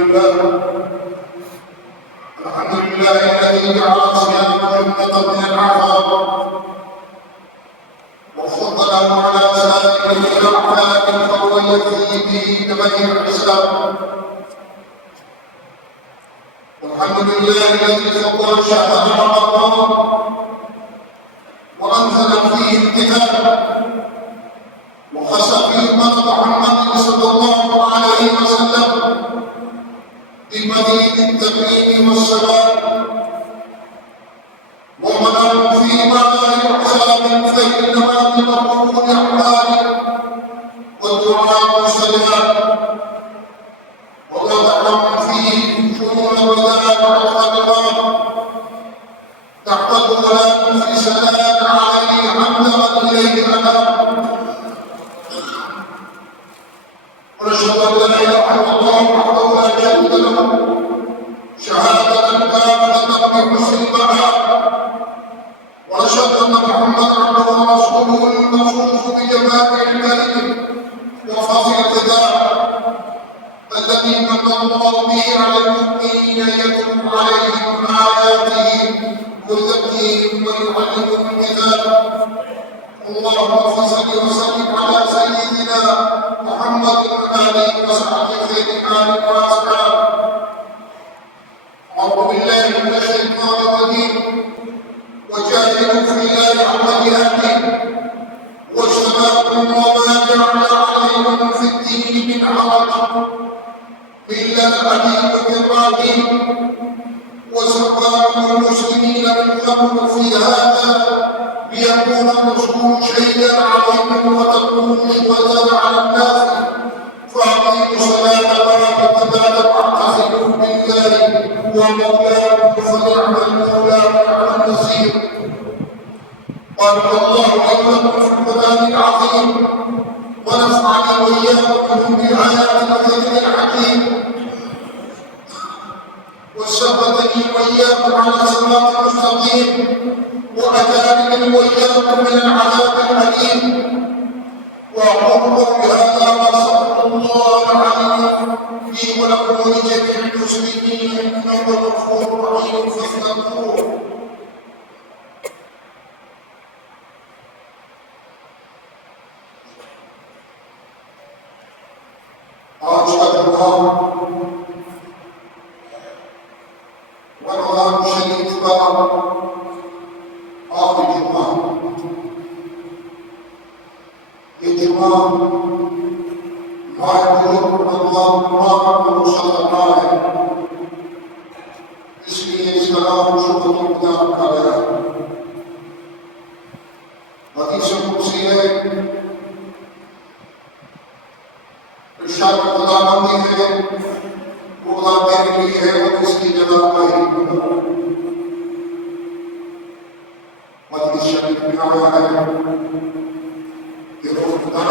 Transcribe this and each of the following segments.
لله الذي جعل صيام جملة من الأعمال وفضله على سائر الأعمال فهو يكفي به بغير حساب. والحمد لله الذي فضل شهر رمضان وأنزل فيه الكتاب وخص فيه أمة محمد صلى الله عليه وسلم بمزيد التكريم والسلام، ومنعهم فيما لا يحصى من خير نوافل مقبول أعماله والدعاء والسلام، ووضعهم فيه شؤون الوداع والخدمات تحفظ ولا تنفي سلام عليه حمدا إليه أنام. ونشهد أن لا إله إلا الله وحده لا شريك له شهادة كاملة بحسن البهاء، ونشهد أن محمدا عبده ورسوله المخصوص بجماعة الكريم وفضل الهداية الذي من الله به على المؤمنين يتلو عليهم آياته ويزكيهم ويعلمهم الكتاب. اللهم صل وسلم على سيدنا محمد وآله وصحبه خير آل وأصحابه. أعوذ بالله من الشيطان الرجيم. وجاهدوا في الله حق جهاده واجتباكم وما جعل عليكم في الدين من حرج ملة أبيكم إبراهيم وسماكم المسلمين من قبل في هذا ليكون الرسول شهيدا عليكم وتكونوا شهداء على الناس فأقيموا الصلاة وآتوا واعتصموا بالله ومولاكم فنعم المولى ونعم النصير. بارك الله لكم في القرآن العظيم ونفعني وإياكم بالآيات والذكر الحكيم وثبتني وإياكم على صراط مستقيم وأجارني وإياكم من العذاب الأليم. وأقول بهذا وأستغفر الله العظيم لي ولكم ولجميع المسلمين إنه هو الغفور الرحيم فاستغفروه. أشهد الله ورضاه شديد البار آخر الجمعة الجمعة ما يقول الله صلى الله عليه اسمه السلام شكر الله عليه حديث قدسي इरशाद खुदाबंदी है वो खुदा मेरे लिए है और उसकी जगह पर ही मजलिस शरीफ में आया है कि रोज़ खुदा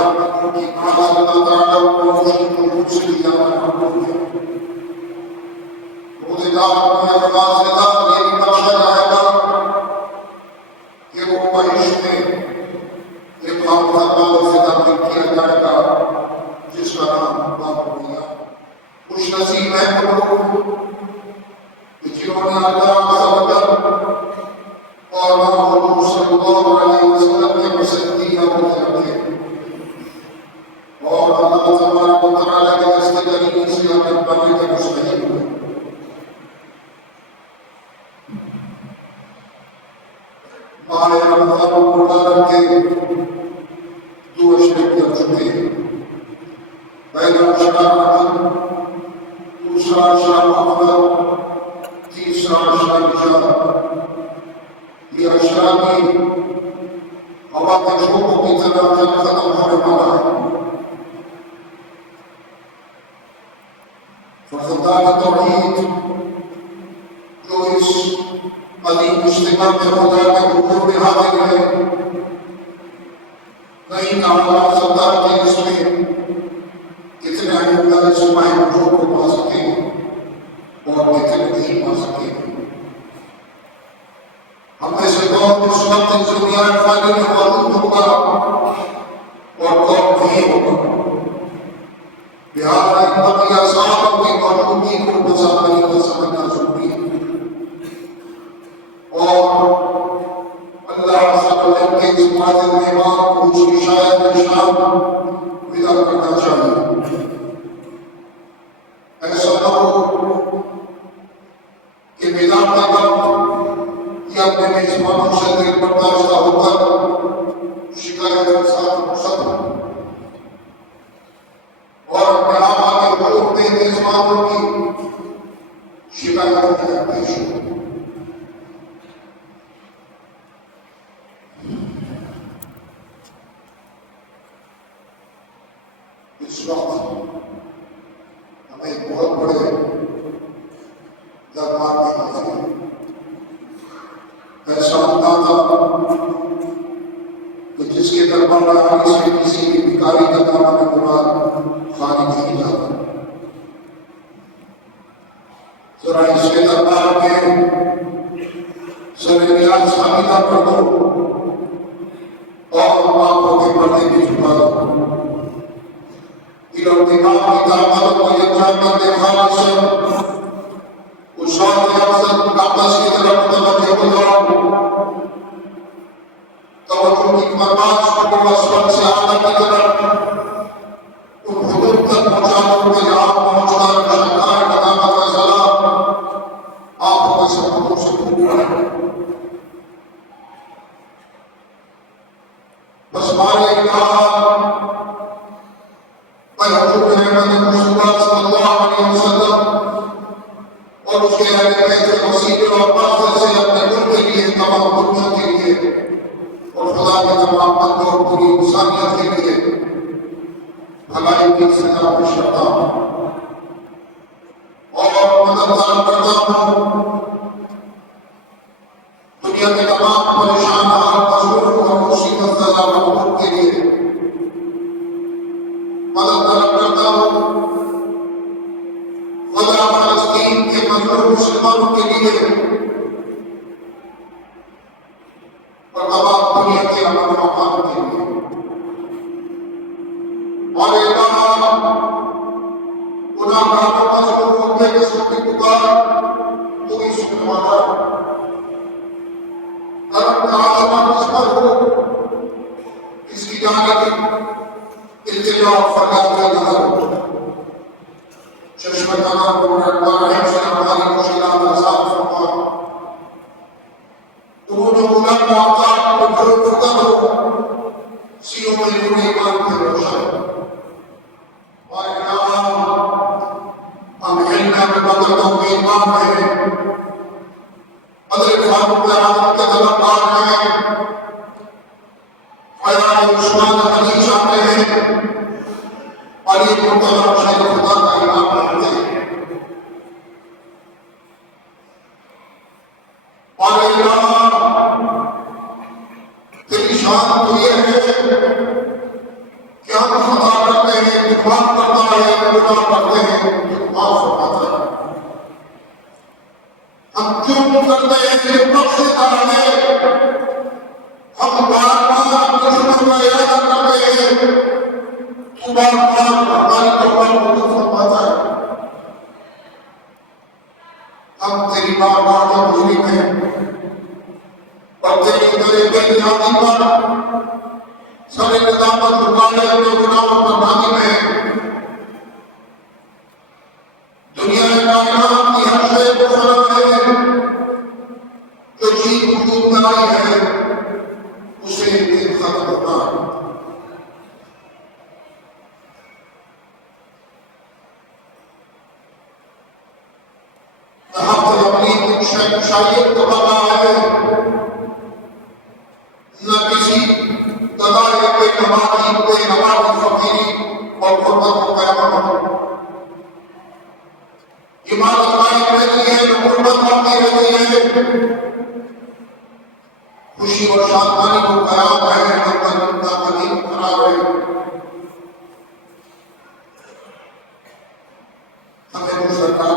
की खास अल्लाह ताला को मुश्किल रूप से लिया है रोज़ेदार में नमाज़ेदार ये भी बख्शा जाएगा कि वो बहिश में एक काम करना और फिदा किया जाएगा जिसका नाम अल्लाह होगा। खुश नसीब है वो लोग जिन्होंने अल्लाह और मोहम्मद सल्लल्लाहु अलैहि वसल्लम के पसंदीदा होते रखे और अल्लाह तबारक व तआला के दस्ते करीम से अपने पाने के मुस्तहिक हुए। माने रमजान मुबारक के दो अशरे गुजर चुके हैं। पहला अशरा अहद, दूसरा अशरा अफजल, तीसरा अशरा निशान। ये अशरा भी हवा के झोंकों की तरह जब खत्म होने वाला है। फर्जंदान तौहीद जो इस अजीम इज्तिमा में खुदा के हुजूर में हाजिर है, नहीं कहा सकता कि इसमें कितने अहम सुमाए को पा सके और कितने नहीं पा सके। हमें से कौन उस वक्त इस दुनिया फानी में मौजूद होगा और कौन नहीं होगा। बिहार में तबिया साहब की मौजूदगी मुआजिर मेहमान को उसकी शायद शाम विदा करना चाहिए। ऐसा न हो कि विदा का वक्त या अपने मेजबानों से दिल बर्दाश्त होकर शिकायत के साथ रुखसत हो और अपने आप आगे बढ़ते मेजबानों की शिकायत में पेश हो। इस वक्त हमें बहुत बड़े दरबार में हाजिर ऐसा अंदाजा कि जिसके दरबार में आगे से किसी भिखारी का दाना में मुराद खाली नहीं जाता। जरा इसके दरबार में सरेनियाज सामिला कर दो और आंखों के पर्दे भी झुका दो। दिमाग की ताकत को यकजान करने वाले से उस आपस की तरफ तवज्जो हो जाओ। तवज्जो की फरमाश को वसवत से आने की तरफ उन हुदूद तक पहुंचा दो कि आप पहुंचकर शकार कदामत का सलाम आपको सब से पूरा है। बस मारे कहा और उसके आगे बैठे वसीले और पास से अपने मुल्क के लिए, तमाम दुनिया के लिए और खुदा के तमाम बंदों और पूरी इंसानियत के लिए भलाई की सदा पेश करता हूँ और मददगार करता हूँ। दुनिया के तमाम परेशान हाल मजबूर और मुसीबत ज़दा मकबूल के लिए मददगार करता हूँ। खुदा फलस्तीन के मजलूम मुसलमानों के लिए और तमाम दुनिया के अमन व अमान के लिए और गुनाहगारों मजलूमों के किस्म की पुकार तू ही सुनने वाला करम का आसमान किस पर हो, इसकी जानिब इल्तिजा और फरियाद का इज़हार हो। चश्मखाना को रखवाने से हमारी मुश्किलात आसान फरमा। उन्होंने बुलंद मौक़ात को फरोख्त हो, सीनों में नूर ईमान के रोशन। और हम हिलना में बदलतों के इमाम हैं, हज़रत फारूक आज़म के तलबगार हैं, फ़याज़ उस्मान अली चाहते हैं, अली मुर्तज़ा शाह खुदा का इमाम रहते हैं। और तेरी शान तो ये है कि हम खुदा करते हैं, दुआ करता है, गुनाह करते हैं, माफ फरमाता है। हम चुप करते हैं कि बख्शता है, हम बार-बार दुश्मन का इरादा करते हैं, तू बार-बार हमारी तौबा कबूल फरमाता है। हम तेरी बार-बार के मुजरिम हैं और तेरी बेनियादी पर सारे निजामत झुकाने अपने गुनाहों पर नाज़िम है। दुनिया कायनात की हर शय को फना है, जो चीज वजूद में आई है उसे एक दिन खत्म होना है। अपनी शायद को बता है न किसी तदाए कोई नमाजी फकीरी और गुर्बत को पैदा हो। इमारत कायम रहती है न गुर्बत बढ़ती रहती है। खुशी और शांति को कयाम है न कदीम खराब है। हमें सरकार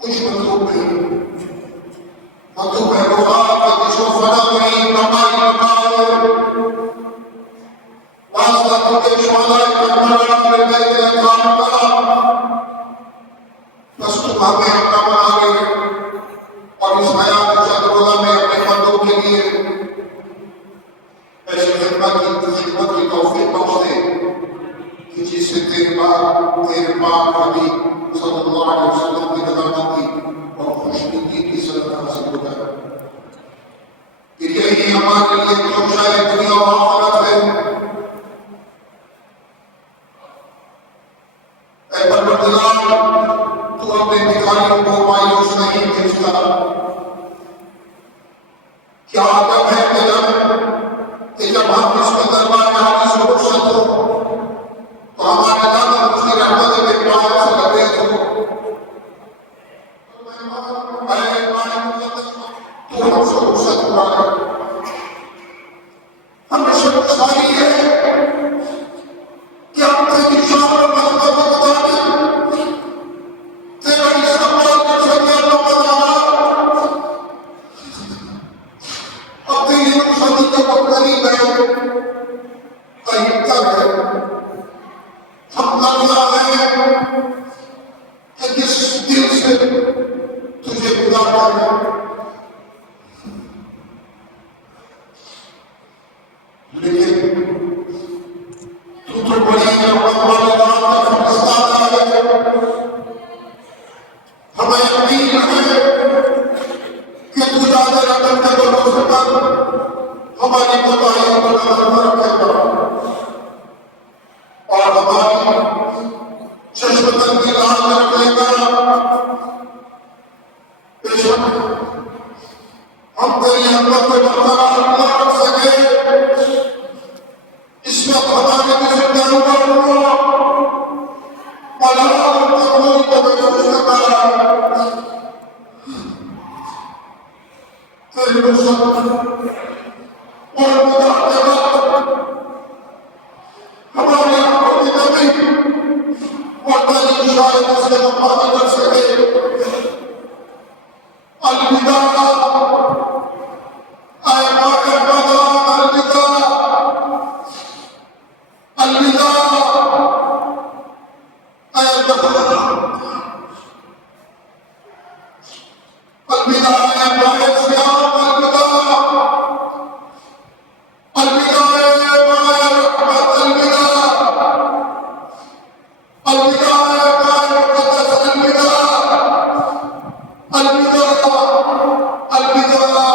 कुछ मतलब नहीं, मतलब है वफा के जिसको फना नहीं कमाई कमाओ वास्ता तुझे शोधाई करना में गए काम का बस तुम हमें अपना बना ले और इस हयात शतरोजा में अपने पाक हबीब सल्लल्लाहु अलैहि वसल्लम की रज़ामंदी और खुशनुदी की सनत हासिल हो जाए कि यही हमारे लिए तोशाए दुनिया और आखिरत है। ऐ परवरदिगार, तू अपने भिखारियों को मायूस नहीं भेजता। क्या अदब है कि जब हम इसके दरबार में आने से रुखसत हो तो हमारे दादा उसकी रहमत के पास से लबरेज हो। तो हमसे रुखसत हुआ है, हमें शर्मसारी है कि हम तेरी शान और महत्व को बता दें, तेरा इस्तेमाल कर सके तो बनाना अब तेरी रुखसती का वक्त करीब है, करीब तक है। हम लगता है कि किस दिल से तुझे गुजारा है, लेकिन तू तो बड़ी रहमत वाले दान का फरिश्ता है। हमें यकीन है कि तू ज्यादा रकम के भरोसे पर हमारी कोताहियों को नजर में रखेगा और हमारी चश्मतन की लाल रख लेगा। बेशक हम तेरी रहमत को बरकरार न रख सके, इस वक्त हमारे किसी जानवर को पलाल करने को महसूस करता है। तेरी रुखसत और निगाह के वक्त हमारी आंखों की नमी और तेरी शायद से मुखातिब कर सके। अलविदा आए माँ अलविदा, अलविदा आए अलविदा आए माए श्याम, अलविदा अलविदा आए माए रहमत, अलविदा अलविदा आए माए मुक़द्दस, अलविदा अलविदा अलविदा आए माए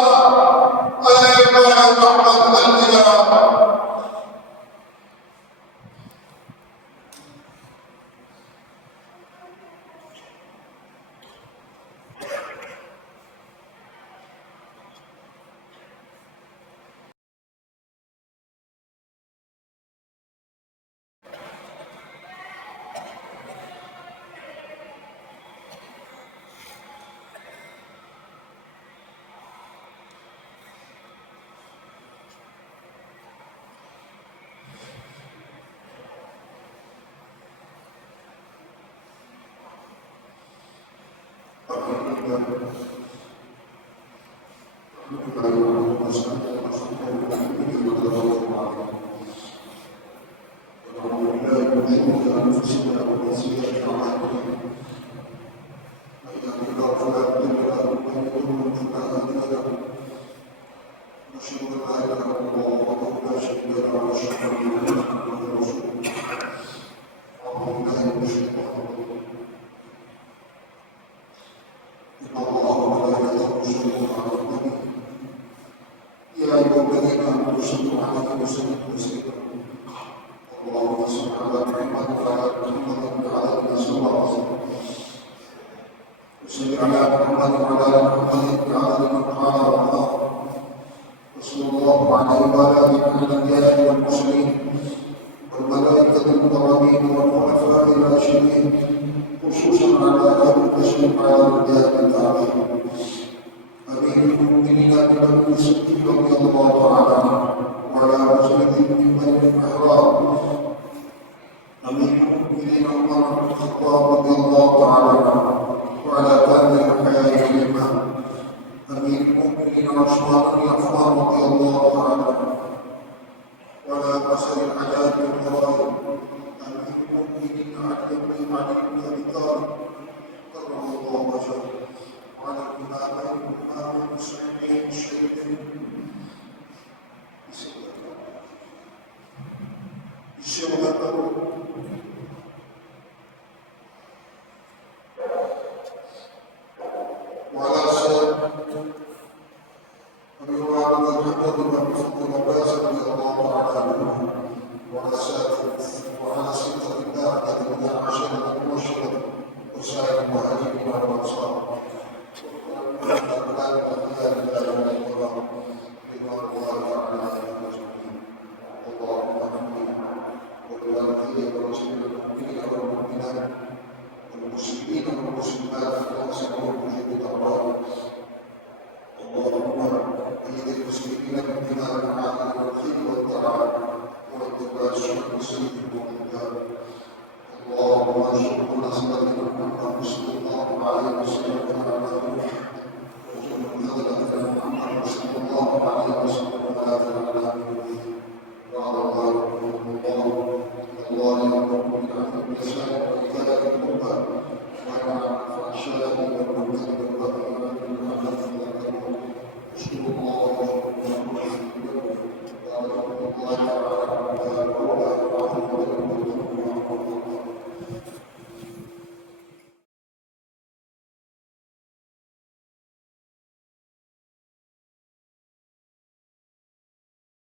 रहमत, अलविदा। عليه وسلم ولا تروح وجل هذا محمد صلى الله عليه وسلم ولا تنام وعلى الله الله يأمر بالعدل والإحسان وإيتاء ذي القربى وينهى عن الفحشاء والمنكر والبغي